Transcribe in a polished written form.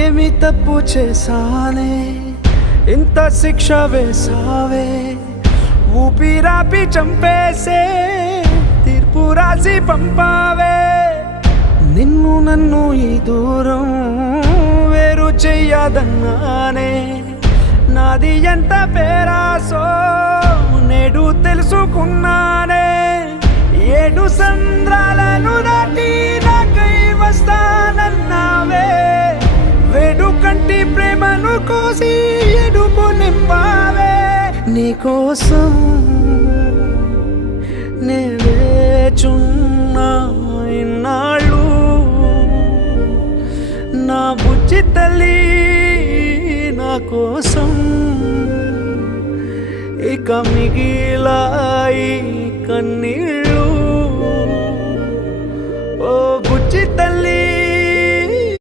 ఏమి తప్పు చేశానే ఇంత శిక్ష వేసావే ఊపిరాపి చంపేసే తీర్పు రాసి పంపావే నిన్ను నన్ను ఈ దూరం వేరు చెయ్యదన్నానే నాది ఎంత పేరాసో నేడు తెలుసుకున్నానే 7 సంద్రాలను దాటి నాకై వస్తానన్నావే వేడుకంటి ప్రేమను కోసి ఎడుపు నింపావే నీకోసం నే వేచున్నా ఇన్నాళ్ళు నా బుజ్జి తల్లి నా కోసం ఇక మిగిలాయి కన్నీళ్ళు ఓ